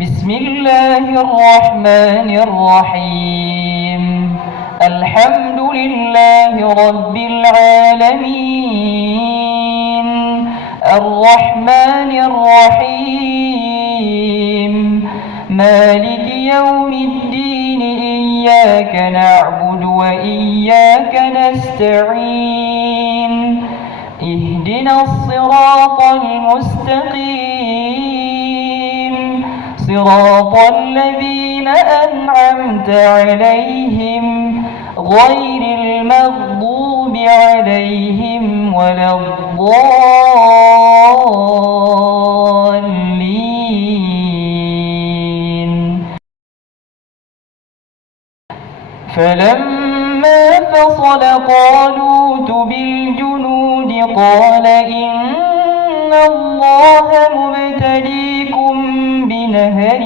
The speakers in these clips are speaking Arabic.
بسم الله الرحمن الرحيم. الحمد لله رب العالمين، الرحمن الرحيم، مالك يوم الدين. إياك نعبد وإياك نستعين. اهدنا الصراط المستقيم، صراط الذين أنعمت عليهم غير المغضوب عليهم ولا الضالين. فلما فصل طالوت بالجنود قال إن الله مبتليكم بنهر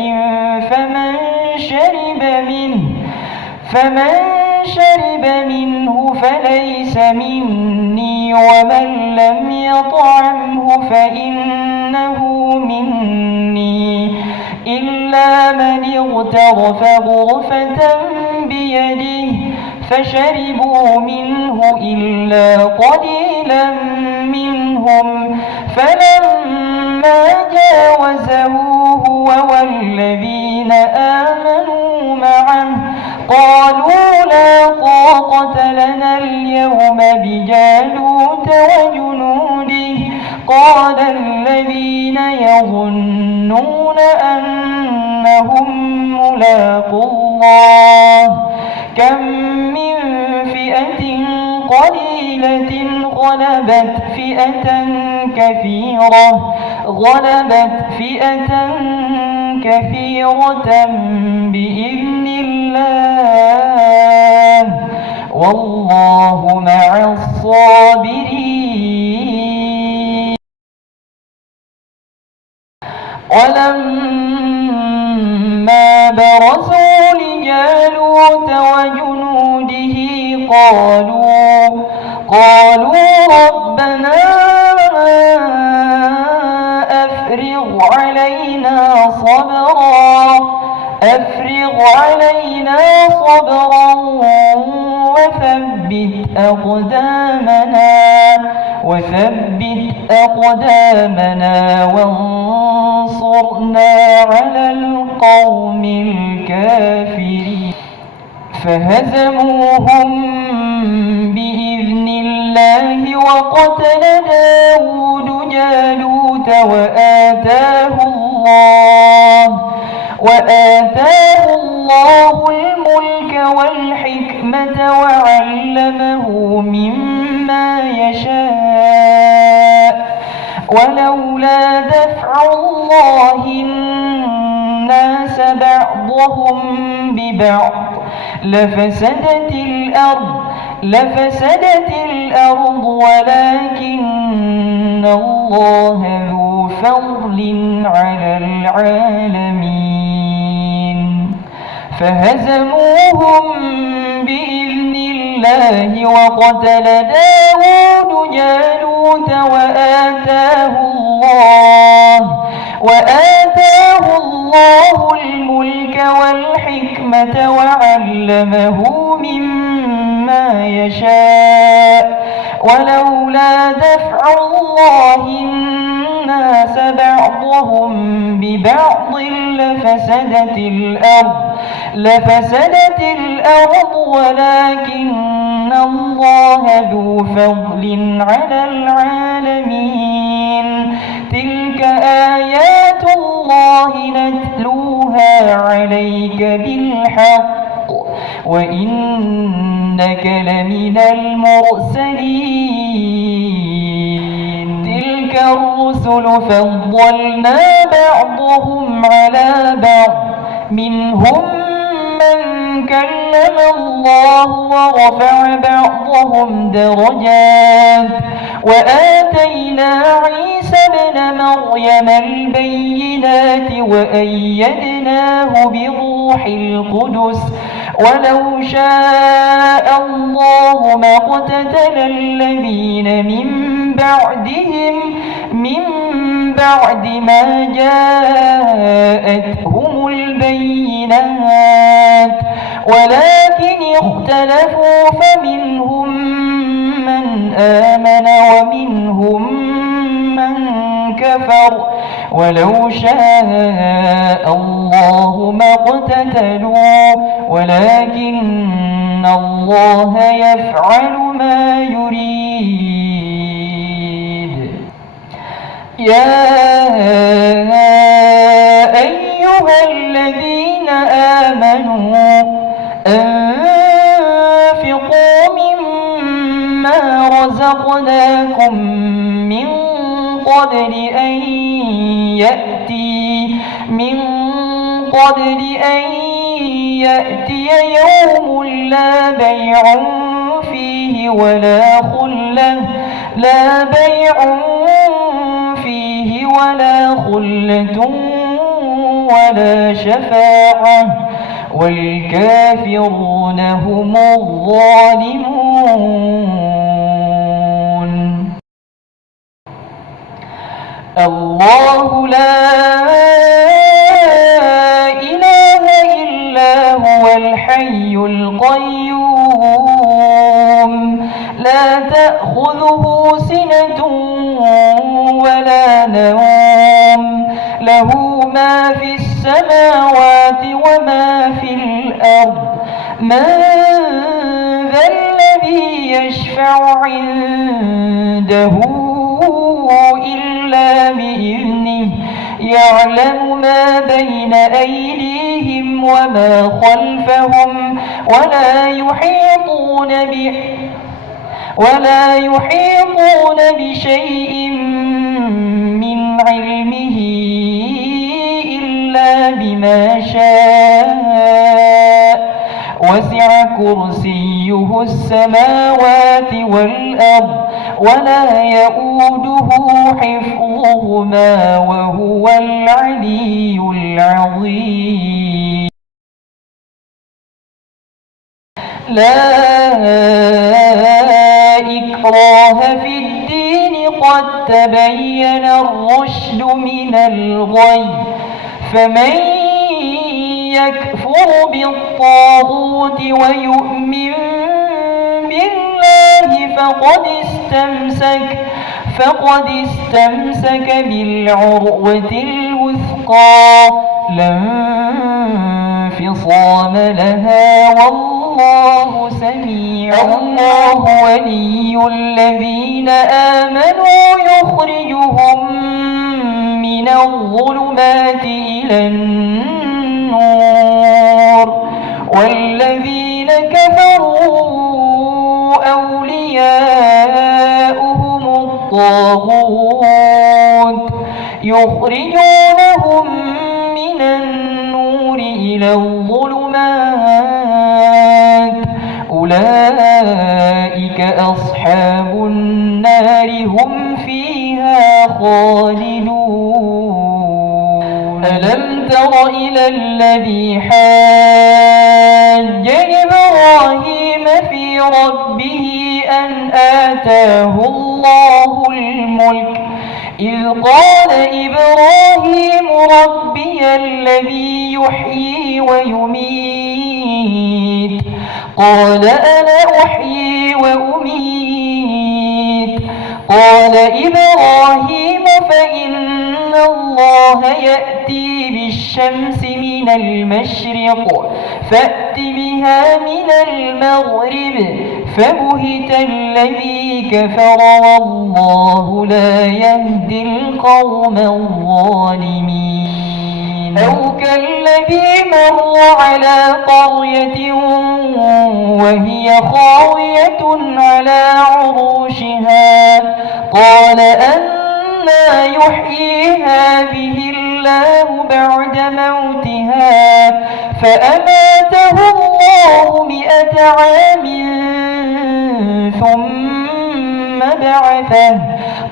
فمن شرب منه فليس مني، ومن لم يطعمه فإنه مني، إلا من اغترف غرفة بيده فشربوا منه إلا قليلا منهم. فلما جاوزه هو والذين آمنوا معه قالوا لا طاقة لنا اليوم بجالوت وجنوده. قال الذين يظنون أنهم ملاقو الله كم من فئة قليلة غلبت فئة كثيرة بإذن الله، والله مع الصابرين. ولما برزوا لجالوت وجنوده قالوا ربنا أفرغ علينا صبرا وثبت أقدامنا وانصرنا على القوم الكافرين. فهزموهم بإذن الله وقتل داود جالوت وآتاه الله الملك والحكمة وعلمه مما يشاء. ولولا دفع الله الناس بعضهم ببعض لفسدت الأرض ولكن الله ذو فضل على العالمين. فهزموهم بإذن الله وقتل داود جالوت وآتاه الله الملك والحكمة وعلمه مما يشاء. ولولا دفع الله الناس بعضهم ببعض لفسدت الأرض ولكن الله ذو فضل على العالمين. تلك آيات الله نتلوها عليك بالحق وإنك لمن المرسلين. تلك الرسل فضلنا بعضهم على بعض، منهم من كلم الله ورفع بعضهم درجات. وآتينا عيسى ابن مريم البينات وأيدناه بروح القدس. ولو شاء الله ما اقتتل الذين من بعدهم من بعد ما جاءتهم ولكن اختلفوا فمنهم من آمن ومنهم من كفر ولو شاء الله ما اقتتلوا ولكن الله يفعل ما يريد. يا أيها الذين آمنوا أنفقوا مما رزقناكم من قبل أن يأتي يوم لا بيع فيه ولا خلة ولا شفاعة والكافرون هم الظالمون. الله لا إله إلا هو الحي القيوم لا تأخذه سنة ولا نوم له ما في السماوات وما في الأرض من ذا الذي يشفع عنده إلا بإذنه يعلم ما بين أيديهم وما خلفهم ولا يحيطون بشيء من علمه إلا بما شاء وسع كرسيه السماوات والأرض ولا يؤوده حفظهما وهو العلي العظيم. لا إكراه في الدين قد تبين الرشد من الغي فمن يكفر بالطاغوت ويؤمن بالله فقد استمسك بالعروة الوثقى لا انفصام لها والله سميع. الله ولي الذين آمنوا يخرجهم من الظلمات إلى النور والذين كفروا أولياؤهم الطاغوت يخرجونهم من النور إلى الظلمات أولئك أصحاب النار هم فيها خالدون. ألم تر إلى الذي حاج إبراهيم في ربه أن آتاه الله الملك إذ قال إبراهيم ربي الذي يحيي ويميت قال أنا أحيي وأميت قال إبراهيم فإن الله يأتي بالشمس من المشرق فأت بها من المغرب فبهت الذي كفر والله لا يهدي القوم الظالمين. أو كالذي مر على قرية وهي خاوية على عروشها قال أنى يحيي هذه الله بعد موتها فأماته الله 100 عام ثم بعثه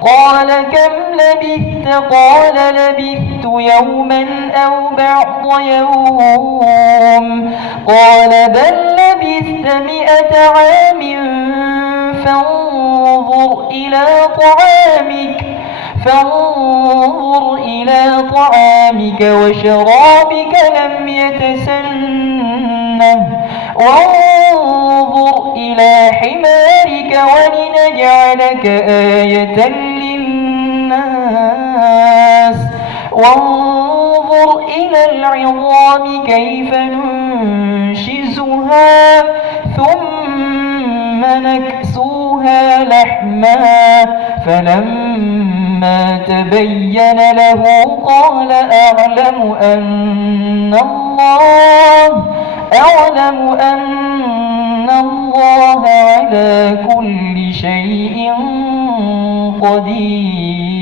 قال كم لبثت قال لبثت يوما أو بعض يوم قال بل لبثت 100 عام فانظر إلى طعامك وشرابك لم يتسنه وانظر إلى حمارك ولنجعلك آية للناس وانظر إلى العظام كيف ننشزها ثم نكسوها لحما فلما تبين له قال أعلم أن الله على كل شيء قدير.